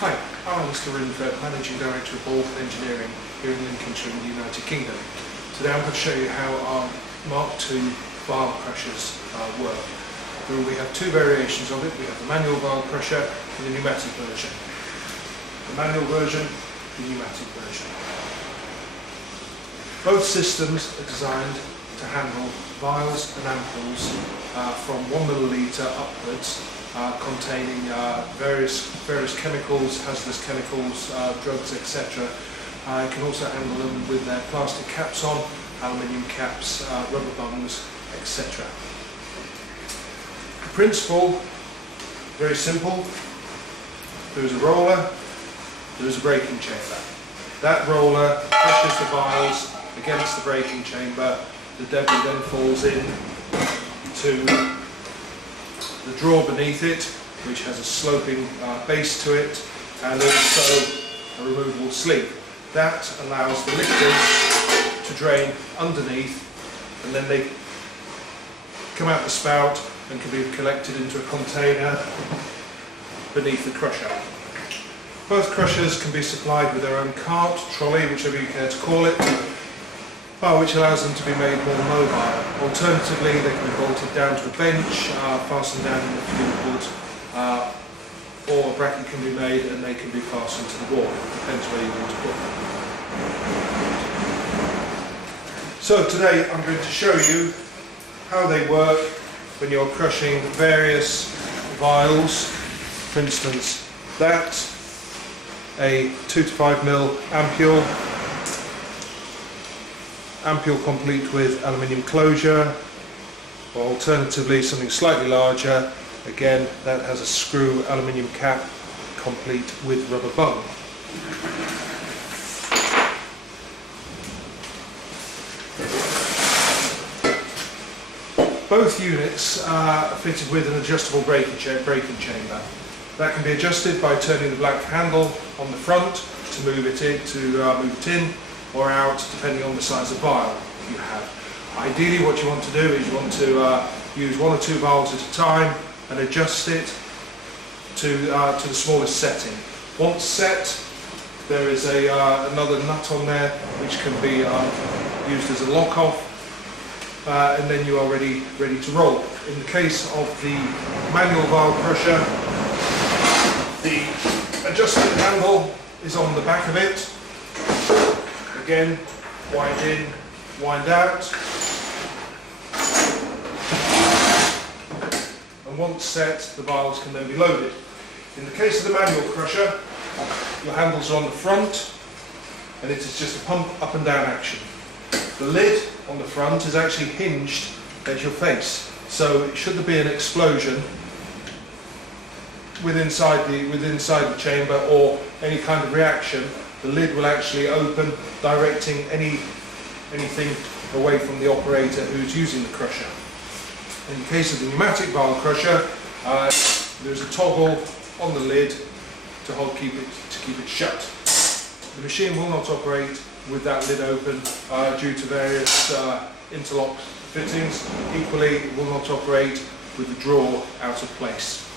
Hi, I'm Mr. Rinford, Managing Director of Balcan Engineering here in Lincolnshire in the United Kingdom. Today I'm going to show you how our Mk2 vial crushers work. We have two variations of it. We have the manual vial crusher and the pneumatic version. The manual version, the pneumatic version. Both systems are designed to handle vials and ampoules from 1 milliliter upwards, containing various chemicals, hazardous chemicals, drugs, etc. You can also handle them with their plastic caps on, aluminium caps, rubber bungs, etc. The principle, very simple. There is a roller, there is a braking chamber. That roller pushes the vials against the braking chamber. The debris then falls in to the drawer beneath it, which has a sloping base to it, and also a removable sleeve. That allows the liquids to drain underneath, and then they come out the spout and can be collected into a container beneath the crusher. Both crushers can be supplied with their own cart, trolley, whichever you care to call it, which allows them to be made more mobile. Alternatively, they can be bolted down to a bench, fastened down in the fume hood, or a bracket can be made and they can be fastened to the wall. Depends where you want to put them. So today I'm going to show you how they work when you're crushing various vials. For instance, that, a 2 to 5 ml ampule complete with aluminium closure, or alternatively something slightly larger. Again, that has a screw aluminium cap complete with rubber bung. Both units are fitted with an adjustable braking chamber. That can be adjusted by turning the black handle on the front to move it in or out, depending on the size of vial you have. Ideally, what you want to do is you want to use 1 or 2 vials at a time and adjust it to the smallest setting. Once set, there is another nut on there which can be used as a lock-off, and then you are ready to roll. In the case of the manual vial crusher, the adjustment handle is on the back of it. Again, wind in, wind out, and once set, the vials can then be loaded. In the case of the manual crusher, your handles are on the front and it is just a pump up and down action. The lid on the front is actually hinged at your face, so should there be an explosion within the chamber or any kind of reaction, the lid will actually open, directing anything away from the operator who's using the crusher. In the case of the pneumatic vial crusher, there's a toggle on the lid to keep it shut. The machine will not operate with that lid open due to various interlock fittings. Equally, it will not operate with the drawer out of place.